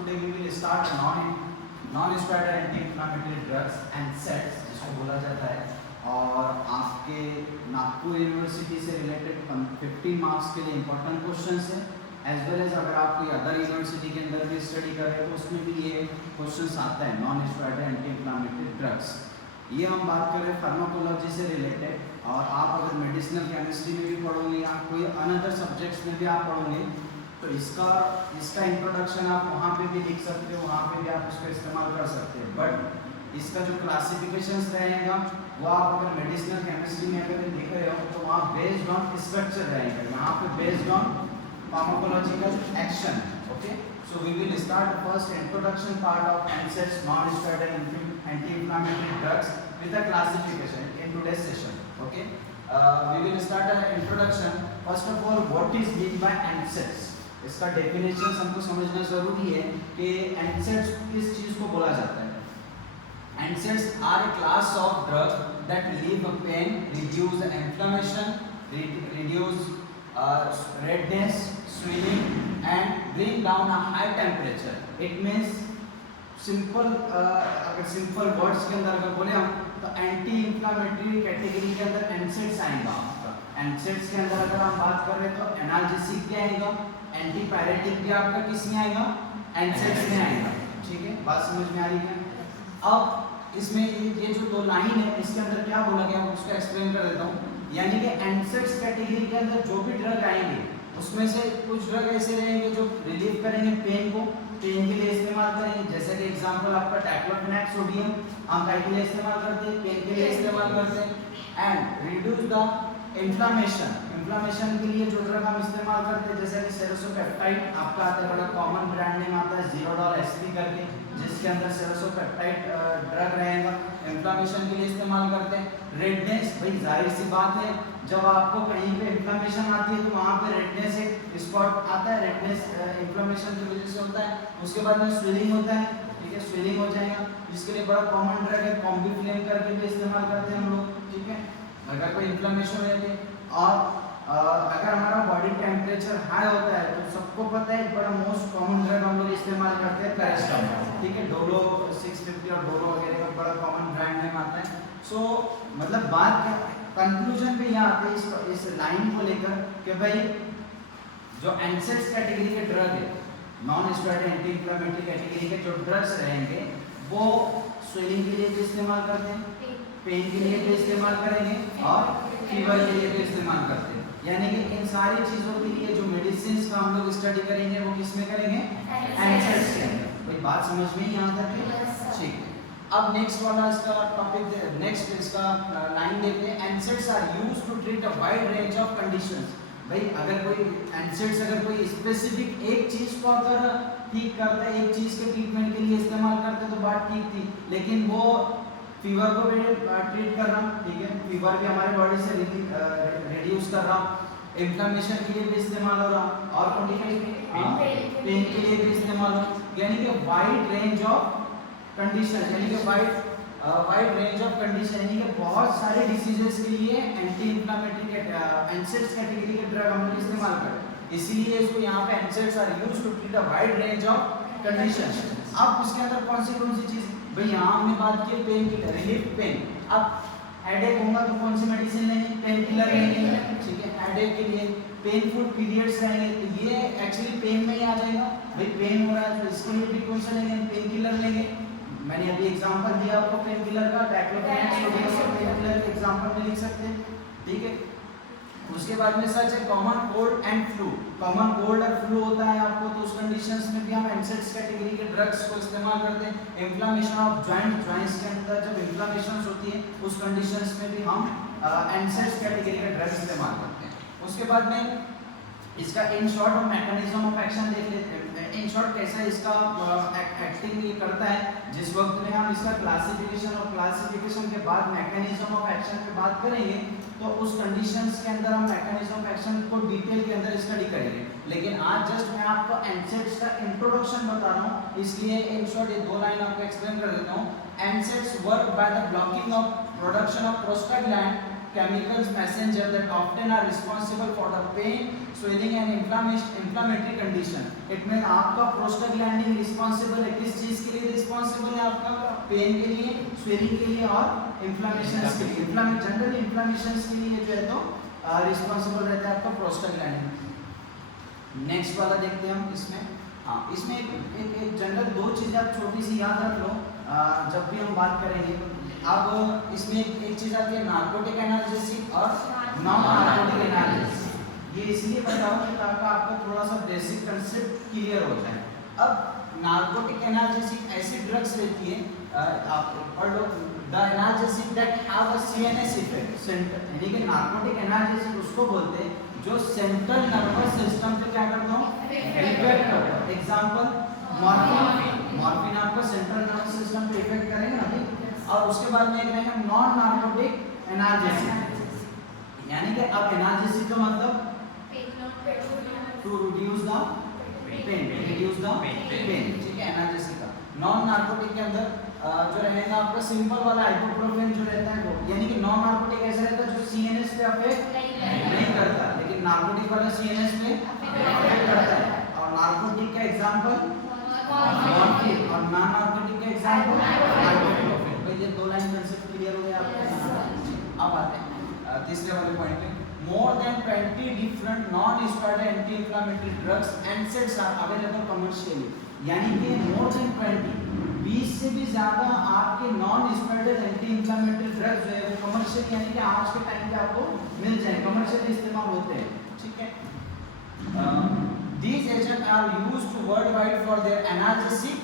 today we will start non-steroidal anti-inflammatory drugs NSAIDs जिसको बोला जाता है, और आपके नागपुर यूनिवर्सिटी से रिलेटेड 15 मार्क्स के लिए इंपॉर्टेंट क्वेश्चंस है, एज वेल एज अगर आप कोई अदर यूनिवर्सिटी के अंदर भी स्टडी कर रहे हो तो उसमें भी ये क्वेश्चंस आता है नॉन-स्टेरॉयडल एंटी-इंफ्लेमेटरी ड्रग्स। ये हम बात कर रहे हैं फार्माकोलॉजी से रिलेटेड, और आप अगर मेडिसिनल केमिस्ट्री में भी पढ़ोगे या कोई अनदर सब्जेक्ट्स में भी आप पढ़ोगे तो इसका इंट्रोडक्शन आप वहाँ पे भी लिख सकते हो, वहाँ पे भी आप इसको इस्तेमाल कर सकते हो। बट इसका जो क्लासिफिकेशंस रहेगा वो आप अगर मेडिसिनल केमिस्ट्री में अगर लिख रहे हो तो वहाँ बेस्ड ऑन स्ट्रक्चर रहेगा, यहाँ पे based on pharmacological action. Okay, so we will start the first introduction part of NSAIDs non-steroidal anti-inflammatory drugs with a classification in today's session. Okay, we will start an introduction. First of all, what is meant by NSAIDs? इसका definition हमको समझना जरूरी है कि NSAIDs किस चीज को बोला जाता है। NSAIDs are a class of drug that relieve pain, reduce inflammation, reduce redness, swelling, and bring down a high temperature. It means simple अगर सिंपल वर्ड्स के अंदर अगर बोले हम तो एंटी इंफ्लेमेटरी कैटेगरी के अंदर NSAIDs आएगा आपका। NSAIDs के अंदर अगर हम बात कर रहे हैं तो एनाल्जेसिक भी आएगा, एंटीपायरेटिक भी आपका किस में आएगा, NSAIDs में आएगा। ठीक है, बात समझ में आ रही है। अब इसमें ये जो दो लाइन है इसके अंदर क्या बोला गया उसको एक्सप्लेन कर देता हूँ। यानी कि NSAIDs कैटेगरी के अंदर जो भी ड्रग आएंगे उसमें से कुछ ड्रग ऐसे रहेंगे जो रिलीव करेंगे पेन को, पेन के लिए इस्तेमाल करेंगे। जैसे कि एग्जांपल आपका टैक्लोफेनेक सोडियम हम काय के लिए इस्तेमाल करते हैं, पेन के लिए इस्तेमाल करते हैं। And reduce the inflammation, inflammation के लिए जो ड्रग हम इस्तेमाल करते हैं जैसे कि सेरोसोपेप्टाइड आपका आता है, बड़ा कॉमन ब्रांड नेम आता है ज़ीरोडॉल एसपी करके, जिसके अंदर सेरोसोपेप्टाइड ड्रग रहेगा, इन्फ्लेमेशन के लिए इस्तेमाल करते हैं। रेडनेस, भाई जाहिर सी बात है जब आपको कहीं पे इन्फ्लेमेशन आती है तो वहाँ पे रेडनेस एक स्पॉट आता है, रेडनेस इन्फ्लेमेशन की वजह से होता है। उसके बाद में स्वेलिंग होता है, ठीक है, स्वेलिंग हो जाएगा, जिसके लिए बड़ा कॉमन ड्रग है कॉम्बिफ्लेम करके भी इस्तेमाल करते हैं हम लोग। ठीक है, अगर कोई इन्फ्लेमेशन हो जाती है और अगर हमारा बॉडी टेम्परेचर हाई होता है तो सबको पता है बड़ा मोस्ट कॉमन ड्रग हम लोग इस्तेमाल करते हैं पैरासिटामोल। ठीक है, डोलो 650 और डोलो वगैरह का बड़ा कॉमन ब्रांड नेम आता है। सो मतलब बात क्या कंक्लूजन पे यहाँ आते हैं इस लाइन को लेकर कि भाई जो NSAIDs कैटेगरी के ड्रग है, non steroidal anti inflammatory category के जो ड्रग्स रहेंगे वो स्वेलिंग के लिए भी इस्तेमाल करते हैं, पेन के लिए भी इस्तेमाल करेंगे और फीवर के लिए भी इस्तेमाल करते हैं। यानी कि इन सारी चीज़ों के लिए जो मेडिसिन का हम लोग स्टडी करेंगे वो किस में करेंगे, NSAIDs के अंदर। कोई बात समझ में यहाँ तक है? ठीक है, अब नेक्स्ट वाला इसका टॉपिक, नेक्स्ट इसका लाइन देखते हैं। NSAIDs are used to treat a wide range of conditions. भाई अगर कोई NSAIDs अगर कोई स्पेसिफिक एक चीज को अगर ठीक करता है, एक चीज के ट्रीटमेंट के लिए इस्तेमाल करते तो बात ठीक थी, लेकिन वो फीवर को भी ट्रीट कर रहा, ठीक है, फीवर भी हमारे बॉडी से रिड्यूस कर रहा, इन्फ्लेमेशन के लिए भी इस्तेमाल हो रहा और पेन के लिए भी इस्तेमाल हो रहा। यानी कि वाइड रेंज ऑफ कंडीशन, यानी कि वाइड रेंज ऑफ कंडीशन, यानी कि बहुत सारे डिसीजेस के लिए एंटी इंफ्लेमेटरी के NSAIDs कैटेगरी के ड्रग हम लोग इस्तेमाल करते हैं। इसीलिए इसको यहाँ पे NSAIDs are used to treat a wide range of condition. अब उसके अंदर कौन सी चीज, भाई यहाँ हमने बात की पेन किलर, रिलीफ पेन। अब हेडेक होगा तो कौन सी मेडिसिन लेंगे, पेन किलर लेंगे। ठीक है, हेडेक के लिए पेनफुल पीरियड्स रहेंगे तो ये एक्चुअली पेन में ही आ जाएगा। भाई पेन हो रहा है तो इसके लिए भी कौन सा लेंगे, पेन किलर लेंगे। मैंने अभी एग्जांपल दिया आपको पेन किलर का, टैक्लोफेनेक सोडियम पेन किलर के एग्जांपल में लिख सकते हैं। ठीक है, उसके बाद में सच है common cold and flu, common cold और फ्लू होता है आपको तो उस कंडीशंस में भी हम NSAIDs कैटेगरी के ड्रग्स को इस्तेमाल करते हैं। इन्फ्लेमेशन ऑफ जॉइंट्स के अंदर जब इन्फ्लेमेशन होती है उस कंडीशंस में भी हम NSAIDs कैटेगरी के ड्रग्स इस्तेमाल करते हैं। उसके बाद में इसका इन शॉर्ट और मैकेनिज्म ऑफ एक्शन देख लेते हैं। इन शॉर्ट कैसा इसका एक्टिंग ये करता है, जिस वक्त में हम इसका क्लासिफिकेशन और क्लासिफिकेशन के बाद मैकेनिज्म ऑफ एक्शन पे बात करेंगे तो उस कंडीशंस के अंदर हम मैकेनिज्म ऑफ एक्शन को डिटेल के अंदर स्टडी करेंगे। लेकिन आज जस्ट मैं आपको NSAIDs का इंट्रोडक्शन बता रहा हूँ, इसलिए इन शॉर्ट ये दो लाइन आपको एक्सप्लेन कर देता हूँ। NSAIDs work by the blocking of production of प्रोस्टाग्लैंड chemicals messenger that often are responsible for the pain, swelling and inflammatory condition. It means आपका prostaglandin responsible है, किस चीज के लिए responsible है? आपका पेन के लिए, swelling के लिए और inflammations के लिए. जनरली inflammations के लिए जो है तो responsible रहता है आपका prostaglandin. नेक्स्ट वाला देखते हैं हम इसमें. हाँ, इसमें एक जनरल दो चीज़ें आप छोटी सी याद रख लो जब भी हम बात करेंगे. अब इसमें एक चीज़ आती है नार्कोटिक एनाल्जेसिक और नॉन नार्कोटिक एनाल्जेसिक. ये इसलिए बताओ कि ताकि आपको थोड़ा सा बेसिक कंसेप्ट क्लियर हो जाए. अब नार्कोटिक एनाल्जेसिक ऐसी ड्रग्स रहती है, आप पढ़ लो, the analgesic that have a CNS effect. यानी कि नार्कोटिक एनाल्जेसिक उसको बोलते हैं जो सेंट्रल नर्वस सिस्टम पे क्या करता हूँ, इफेक्ट करता है. एग्जांपल मॉर्फिन आपका सेंट्रल नर्वस सिस्टम पे इफेक्ट करेगा ना. और उसके बाद में एक रहेगा नॉन नार्कोटिक एनाल्जेसिक. यानी कि अब एनाल्जेसिक का मतलब टू रिड्यूस द पेन, ठीक है. एनाल्जेसिक का नॉन नार्कोटिक के अंदर जो रहेगा आपका सिंपल वाला आइबुप्रोफेन जो रहता है वो. यानी कि नॉन नार्कोटिक ऐसा रहता है जो सीएनएस पे अफेक्ट नहीं करता, लेकिन नार्कोटिक वाला सीएनएस पे अफेक्ट करता है. और नार्कोटिक का एग्जांपल मॉर्फिन और नॉन नार्कोटिक का एग्जांपल आइबुप्रोफेन. भाई ये दो लाइन कंसेप्ट क्लियर हो गया आपको. अब आते हैं तीसरे वाले पॉइंट पे. More than 20 different non-steroidal anti-inflammatory drugs and NSAIDs are available commercially. यानी कि more than 20 से भी ज़्यादा आपके non-steroidal anti-inflammatory drugs जो है वो commercial यानी कि आज के टाइम पे आपको मिल जाए, commercial इस्तेमाल होते हैं. ठीक है. These agents are used worldwide for their analgesic,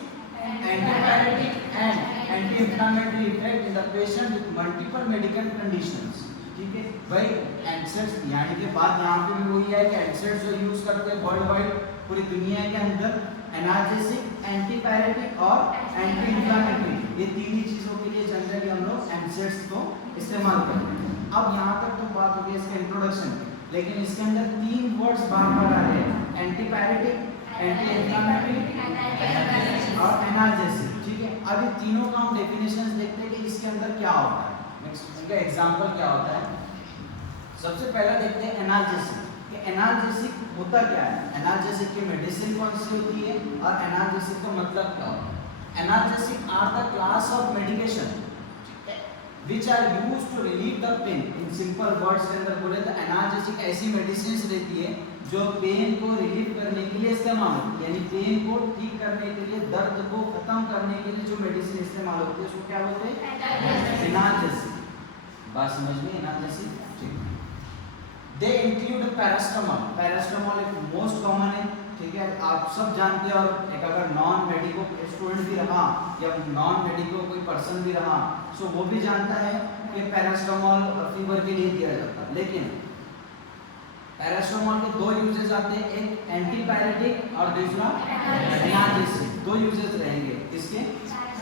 antipyretic and anti-inflammatory effect in the patient with multiple medical conditions. ठीक है भाई. एंसेट्स यानी कि बात यहाँ पे भी वही है कि एंसेट्स जो यूज करते हैं वर्ल्ड वाइड पूरी दुनिया के अंदर एनाल्जेसिक, एंटीपायरेटिक और एंटी इंफ्लेमेटरी, ये तीन ही चीज़ों के लिए जनरली हम लोग एंसेट्स को इस्तेमाल करते हैं. अब यहाँ तक तो बात हो गई इसके इंट्रोडक्शन की, लेकिन इसके अंदर तीन वर्ड्स बार बार आ रहे हैं, एंटीपायरेटिक, एंटी इंफ्लेमेटरी और एनाल्जेसिक. ठीक है. अब ये तीनों का हम डेफिनेशंस देखते हैं कि इसके अंदर क्या होता है, इसका एग्जांपल क्या होता है. सबसे पहला देखते हैं एनाल्जेसिक. कि एनाल्जेसिक होता क्या है, एनाल्जेसिक की मेडिसिन कौन सी होती है और एनाल्जेसिक का मतलब क्या होता है. Analgesic are the class of medication which are used to relieve the pain. In simple words के अंदर बोले तो एनाल्जेसिक ऐसी मेडिसिन रहती है जो पेन को रिलीव करने के लिए इस्तेमाल होती है. यानी पेन को ठीक करने के लिए, दर्द को खत्म करने के लिए जो मेडिसिन इस्तेमाल होती है उसको क्या बोलते हैं, एनाल्जेसिक. बात समझ में, एनाल्जेसिक. ठीक. They include paracetamol. पैरास्टामोल एक मोस्ट कॉमन है. ठीक है, आप सब जानते हैं. और एक अगर नॉन मेडिको स्टूडेंट भी रहा या नॉन मेडिको कोई पर्सन भी रहा सो वो भी जानता है कि पैरास्टामोल फीवर के लिए दिया जाता है. लेकिन पैरास्टामोल के दो यूजेस आते हैं, एक एंटीपायरेटिक और दूसरा एनाल्जेसिक. दो यूजेस रहेंगे इसके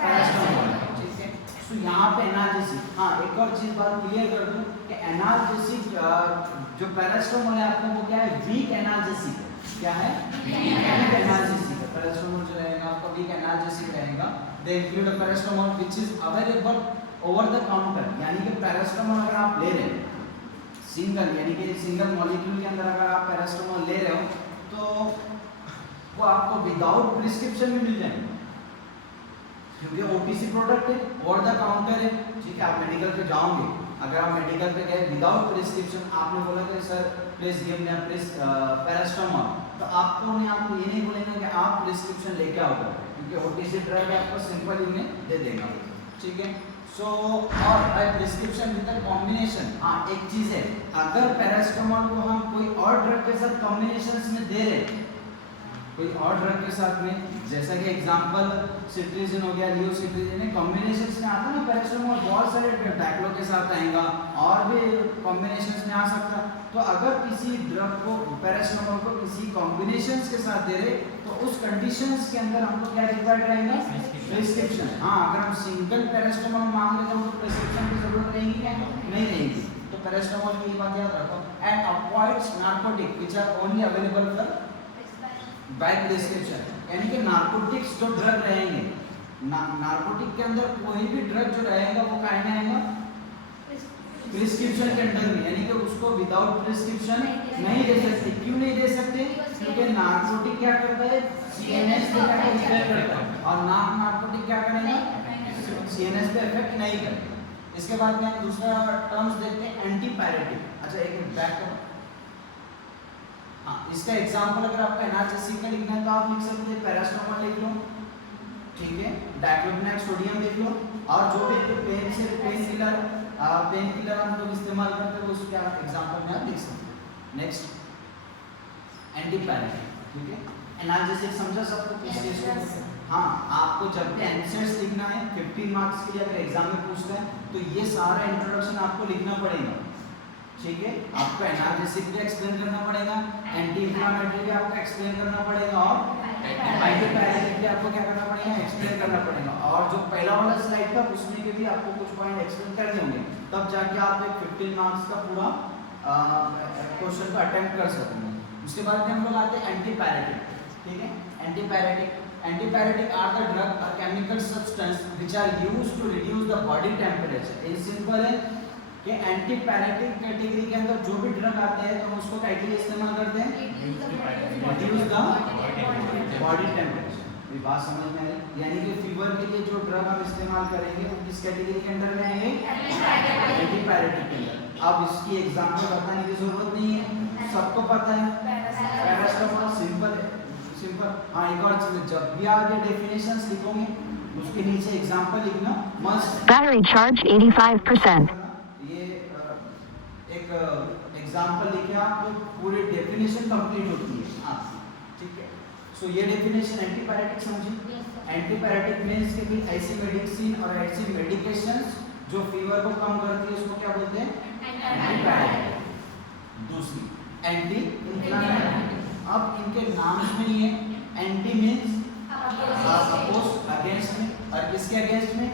पैरास्टामोल. ठीक है. सो यहाँ पे एनाल्जेसिक. हाँ, एक और चीज बात क्लियर कर दूं कि एनाल्जेसिक जो पैरास्टामोल है आपको वो क्या है, वीक एनाल्जेसिक है. क्या है, वीक एनाल्जेसिक. पैरास्टामोल जो रहेगा आपका वीक एनाल्जेसिक रहेगा. They include paracetamol which is available over the counter. यानी कि पैरास्टामोल अगर आप ले रहे हैं सिंगल, यानी कि सिंगल मॉलिक्यूल के अंदर अगर आप पैरास्टामोल ले रहे हो तो वो आपको विदाउट प्रिस्क्रिप्शन में मिल जाएंगे, क्योंकि ओटीसी प्रोडक्ट है, ओवर द काउंटर है. ठीक है. आप मेडिकल पे जाओगे, अगर आप मेडिकल पे गए विदाउट प्रिस्क्रिप्शन, आपने बोला कि sir please give me paracetamol, तो आपको ये नहीं बोलेंगे कि आप प्रिस्क्रिप्शन लेके आओ, क्योंकि ओटीसी ड्रग आपको सिंपल उन्हें दे देगा. ठीक है. सो और बाय प्रिस्क्रिप्शन विद कॉम्बिनेशन. हाँ, एक चीज है, अगर पैरास्टामोल को हम कोई और ड्रग के साथ कॉम्बिनेशंस में दे रहे हैं, कोई और ड्रग के साथ में, जैसा कि एग्जांपल सिट्रीजिन हो गया, लियोसिट्रीजिन है, कॉम्बिनेशंस में आता है ना पैरास्टामोल. बहुत सारे टैक्लो के साथ आएगा और भी कॉम्बिनेशंस में आ सकता. तो अगर किसी ड्रग को, पैरास्टामोल को किसी कॉम्बिनेशंस के साथ दे रहे तो उस कंडीशंस के अंदर हमको क्या रिक्वायर्ड रहेगा, प्रिस्क्रिप्शन. हाँ, अगर हम सिंगल पैरास्टामोल मांग रहे तो प्रिस्क्रिप्शन की जरूरत रहेगी क्या, नहीं रहेगी. तो पैरास्टामोल की बात याद रखो. And avoids narcotic which are only available for by prescription. यानी कि नार्कोटिक्स जो ड्रग रहेंगे, नार्कोटिक के अंदर कोई भी ड्रग जो रहेगा वो काहे में आएगा, प्रिस्क्रिप्शन के अंडर में, यानी कि उसको विदाउट प्रिस्क्रिप्शन नहीं दे सकते। क्यों नहीं दे सकते? क्योंकि नार्कोटिक क्या करता है, सीएनएस पे क्या इफेक्ट करता है, और नॉन नार्कोटिक क्या करेगा, सीएनएस पे इफेक्ट नहीं करेगा। इसके बाद में हम दूसरा टर्म्स देखते हैं, एंटीपायरेटिक। अच्छा एक मिनट बैक करो। हाँ, इसका एग्जांपल अगर आपका एनाल्जेसिक का लिखना है तो आप लिख सकते हैं पैरास्टामोल लिख लो, ठीक है, डाइक्लोफेनाक सोडियम लिख लो, और जो भी पेन किलर हम लोग इस्तेमाल करते हैं उसका एग्जांपल में आप लिख सकते हैं। नेक्स्ट एंटीपायरेटिक, ठीक है। एनाल्जेसिक समझा सबको किस चीज को? हाँ, आपको जब भी आंसर्स लिखना है 15 मार्क्स के लिए अगर एग्जाम में पूछता है तो ये सारा इंट्रोडक्शन आपको लिखना पड़ेगा, ठीक है। आपको एनाल्जेसिक भी एक्सप्लेन करना पड़ेगा, एंटी इंफ्लेमेटरी भी आपको एक्सप्लेन करना पड़ेगा, और एंटीपायरेटिक भी आपको क्या करना पड़ेगा, एक्सप्लेन करना पड़ेगा। और जो पहला वाला स्लाइड था उसमें के भी आपको कुछ पॉइंट एक्सप्लेन करने होंगे, तब जाके आप एक 15 मार्क्स का पूरा क्वेश्चन को अटेम्प्ट कर सकेंगे। उसके बाद में हम लोग आते हैं एंटीपायरेटिक, ठीक है। Antipyretic are the drug or chemical substance which are used to reduce the body temperature. ये सिंपल है कि एंटीपायरेटिक कैटेगरी के अंदर जो भी ड्रग आते हैं तो हम उसको क्या के लिए इस्तेमाल करते हैं, रिड्यूस द बॉडी टेम्परेचर। ये बात समझ में आई? यानी कि फीवर के लिए जो ड्रग हम इस्तेमाल करेंगे वो किस कैटेगरी के अंदर में आएंगे, एंटीपायरेटिक के अंदर। अब इसकी एग्जांपल बताने की जरूरत नहीं है, सबको पता है, पैरास्टामोल सिंपल है, सिंपल। हाँ, एक और चीज, जब भी आप ये डेफिनेशंस लिखोगे उसके नीचे एग्जांपल लिखना मस्ट। Battery charge 85%। ये एक एग्जांपल लिखे आप तो पूरी डेफिनेशन कंप्लीट होती है आपकी, ठीक है। सो ये डेफिनेशन एंटीपायरेटिक समझिए। एंटीपायरेटिक मींस कि ऐसी मेडिसिन और ऐसी मेडिकेशंस जो फीवर को कम करती है उसको क्या बोलते हैं, एंटीपायरेटिक। दूसरी एंटी इंफ्लेमेटरी। अब इनके नाम में ही है, एंटी मींस अपोज, अगेंस्ट में, और किसके अगेंस्ट में,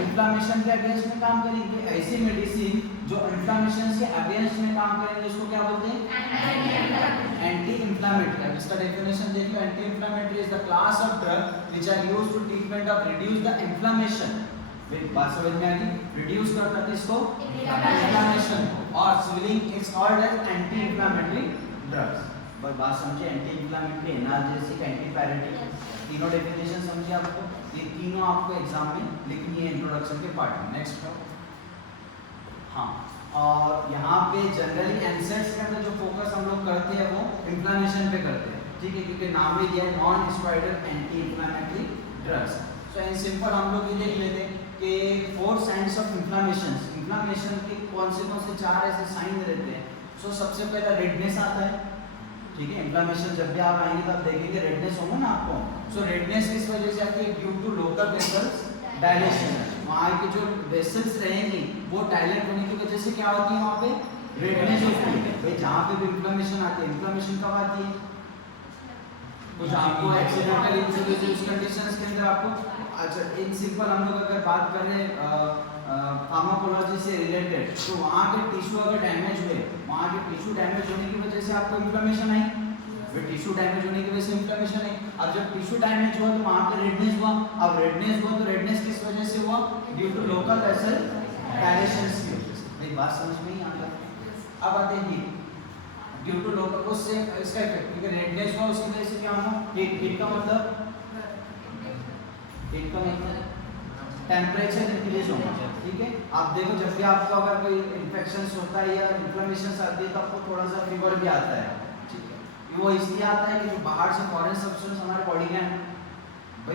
इन्फ्लेमेशन के अगेंस्ट में काम करेंगे। ऐसी मेडिसिन जो इन्फ्लेमेशन के अगेंस्ट में काम करेंगे उसको क्या बोलते हैं, एंटी इंफ्लेमेटरी। अब इसका डेफिनेशन देख लो, anti inflammatory is the class of drug which are used to treatment of reduce the inflammation. बात समझ में आ गई? रिड्यूस करता है इसको, इन्फ्लेमेशन, और swelling is called as anti inflammatory drugs. बस बात समझे, एंटी इंफ्लेमेटरी, एनाल्जेसिक, एंटीपायरेटिक, तीनों डेफिनेशन समझे आपको। ये तीनों आपको एग्जाम में लिखनी है इंट्रोडक्शन के पार्ट में। नेक्स्ट हाँ, और यहाँ पे जनरली एंसर्स के अंदर जो फोकस हम लोग करते हैं वो इन्फ्लेमेशन पे करते हैं, ठीक है, क्योंकि नाम ही दिया है non steroidal anti inflammatory drugs. So in simple हम लोग ये देख लेते हैं कि 4 साइंस ऑफ इन्फ्लेमेशन। इन्फ्लेमेशन के कौन से 4 ऐसे साइन रहते हैं। सो सबसे पहला रेडनेस आता है, ठीक है। इन्फ्लेमेशन जब भी आप आएंगे तब देखेंगे रेडनेस होगा ना आपको। सो रेडनेस किस वजह से आती है, due to local vessels dilation. वहाँ के जो वेसल्स रहेंगी वो डायलेट होने की वजह से क्या होती है, वहाँ पे रेडनेस होती है। भाई जहाँ पे भी इन्फ्लेमेशन आती है, इन्फ्लेमेशन कब आती है, कुछ आपको एक्सीडेंटल इंजुरीज कंडीशंस के अंदर आपको। अच्छा इन सिंपल हम लोग अगर बात कर रहे हैं फार्माकोलॉजी से रिलेटेड, तो वहाँ के टिश्यू अगर डैमेज हुए, वहाँ के टिश्यू डैमेज होने की वजह से आपको इन्फ्लेमेशन आई, फिर टिश्यू डैमेज होने की वजह से इन्फ्लेमेशन आई। अब जब टिश्यू डैमेज हुआ तो वहाँ पे रेडनेस हुआ। अब रेडनेस हुआ तो रेडनेस किस वजह से हुआ, ड्यू टू लोकल वेसल डायलेशंस की वजह से। मेरी बात समझ में नहीं आता? अब आते हैं ड्यू टू लोकल, उससे इसका इफेक्ट, क्योंकि रेडनेस हुआ उसकी वजह से क्या हुआ, हीट का मतलब टेम्परेचर इंक्रीज होना, ठीक है। आप देखो जब भी आपको अगर कोई इन्फेक्शन होता है या इन्फ्लेमेशन आती है तो आपको थोड़ा सा फीवर भी आता है, ठीक है। वो इसलिए आता है कि जो बाहर से फॉरेन सब्सटेंस हमारे बॉडी के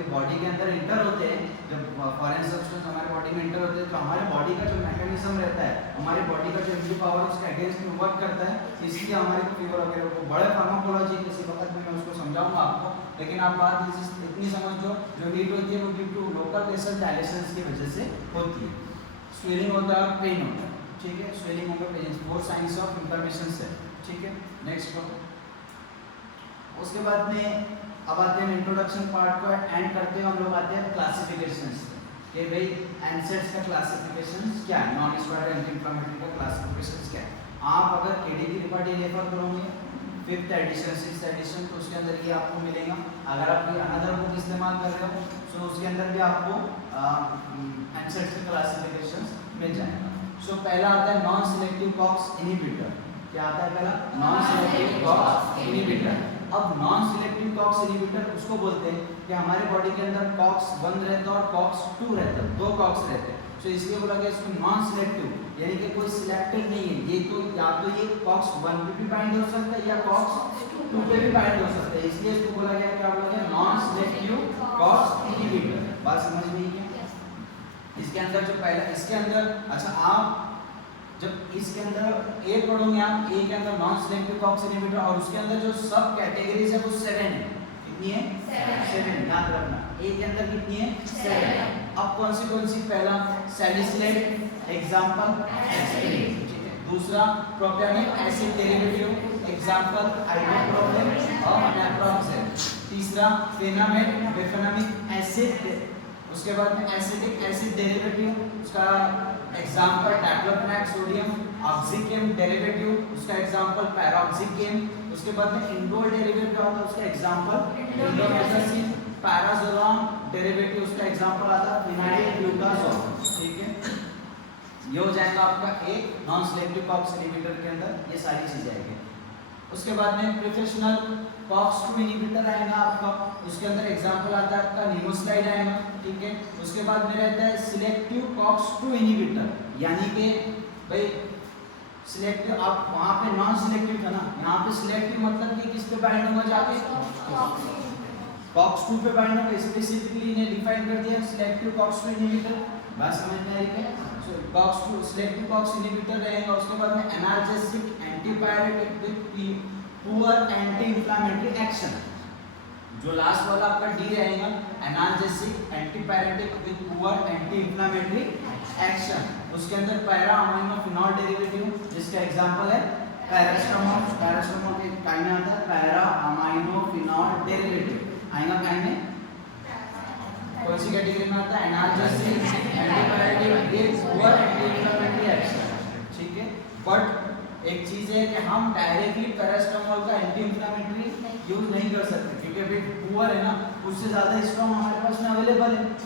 बॉडी के अंदर इंटर होते हैं, जब फॉरेन सब्सटेंस हमारे बॉडी में इंटर होते हैं तो हमारे बॉडी का जो मैकेनिज्म रहता है, हमारे बॉडी का जो इम्यूनिटी पावर उसके अगेंस्ट में वर्क करता है, इसलिए हमारे को फीवर वगैरह को बड़े फार्माकोलॉजी किसी वक्त में मैं उसको समझाऊंगा आपको। लेकिन आप बात इतनी समझ लो, जो हीट होती है वो ड्यू टू लोकल वेसल डायलेशंस की वजह से होती है। स्वेलिंग होता है और पेन होता है, ठीक है। स्वेलिंग होगा, पेन, 4 साइंस ऑफ इन्फ्लेमेशन है, ठीक है। नेक्स्ट करो। उसके बाद में अब आते हैं इंट्रोडक्शन पार्ट को एंड करते हुए हम लोग आते हैं क्लासिफिकेशंस कि भाई एनसेट्स का क्लासिफिकेशंस क्या है, नॉन स्टेरॉइडल एंटी इंफ्लेमेटरी का क्लासिफिकेशंस क्या है। आप अगर केडी की रिपोर्ट रेफर करोगे 5th एडिशन 6th एडिशन तो उसके अंदर ये आपको मिलेगा। अगर आप कोई अनदर बुक इस्तेमाल कर रहे हो तो उसके अंदर भी आपको एनसेट्स के क्लासिफिकेशंस मिल जाएगा। सो पहला आता है नॉन सिलेक्टिव कॉक्स इनहिबिटर। क्या आता है पहला? Non selective COX inhibitor. अब नॉन सिलेक्टिव कॉक्स इनहिबिटर उसको बोलते हैं कि हमारे बॉडी के अंदर कॉक्स 1 रहता है और कॉक्स 2 रहता है, दो कॉक्स रहते हैं। सो इसलिए बोला गया इसको नॉन सिलेक्टिव, यानी कि कोई सिलेक्टेड नहीं है। ये तो या तो ये कॉक्स 1 पे भी बाइंड हो सकता है या कॉक्स 2 पे भी बाइंड हो सकता है, इसलिए इसको बोला गया, क्या बोला गया? Non selective COX inhibitor. बात समझ में आई क्या? इसके अंदर जो पहला, इसके अंदर अच्छा आप जब इसके अंदर ए पढ़ोगे आप, ए के अंदर नॉन सिलेक्टिव कॉक्स इनहिबिटर और उसके अंदर जो सब कैटेगरीज है वो 7 है। कितनी है? 7। याद रखना, ए के अंदर कितनी है? 7। अब कौन सी? पहला सैलिसिलेट, एग्जांपल एस्पिरिन, ठीक है। दूसरा propionic acid derivative, example isopropene और नाइट्रोक्सेन। तीसरा फेनामेट, बिफेनामिक एसिड, उसके बाद में एसिटिक एसिड डेरिवेटिव, उसका एग्जांपल डाइक्लोफेनाक सोडियम, ऑक्सीकेम डेरिवेटिव, उसका एग्जांपल पैरोक्सीकेम। उसके बाद में इंडोल डेरिवेटिव आता है, उसका एग्जांपल इंडोमेथासिन, पैराजोलम डेरिवेटिव, उसका एग्जांपल आता है फिनाइल ग्लूटाजोल, ठीक है। ये हो जाएगा आपका एक नॉन सिलेक्टिव कॉक्स इनहिबिटर के अंदर ये सारी चीजें आएंगी। उसके बाद में प्रोफेशनल कॉक्स 2 इनहिबिटर आएगा आपका, उसके अंदर एग्जांपल आता है आपका निमोस्लाइड आएगा, ठीक है। उसके बाद में रहता है सिलेक्टिव कॉक्स 2 इनहिबिटर, यानी कि भाई सिलेक्टिव आप वहां पे नॉन सिलेक्टिव था ना, यहाँ पे सिलेक्टिव मतलब कि किस पे बाइंड होगा? जाके कॉक्स 2 पे बाइंड होगा। स्पेसिफिकली इन्हें डिफाइन कर दिया सिलेक्टिव कॉक्स 2 इनहिबिटर। बात समझ में आई क्या? सो कॉक्स 2 सिलेक्टिव कॉक्स इनहिबिटर रहेगा। उसके बाद में analgesic, antipyretic with poor anti inflammatory action. जो लास्ट वाला आपका डी रहेगा, analgesic, antipyretic with poor anti inflammatory action. उसके अंदर पैरा अमीनो फिनॉल डेरिवेटिव, जिसका एग्जांपल है पैरास्टामोल। पैरास्टामोल के काई में आता है पैरा अमीनो फिनॉल डेरिवेटिव, आएगा काई में कौन सी कैटेगरी में आता है? Analgesic, antipyretic with poor anti inflammatory action, ठीक है। बट एक चीज है कि हम डायरेक्टली पैरास्टामोल का एंटी इंफ्लेमेटरी यूज नहीं कर सकते, क्योंकि अभी पुअर है ना, उससे ज्यादा स्ट्रॉन्ग हमारे पास में अवेलेबल है।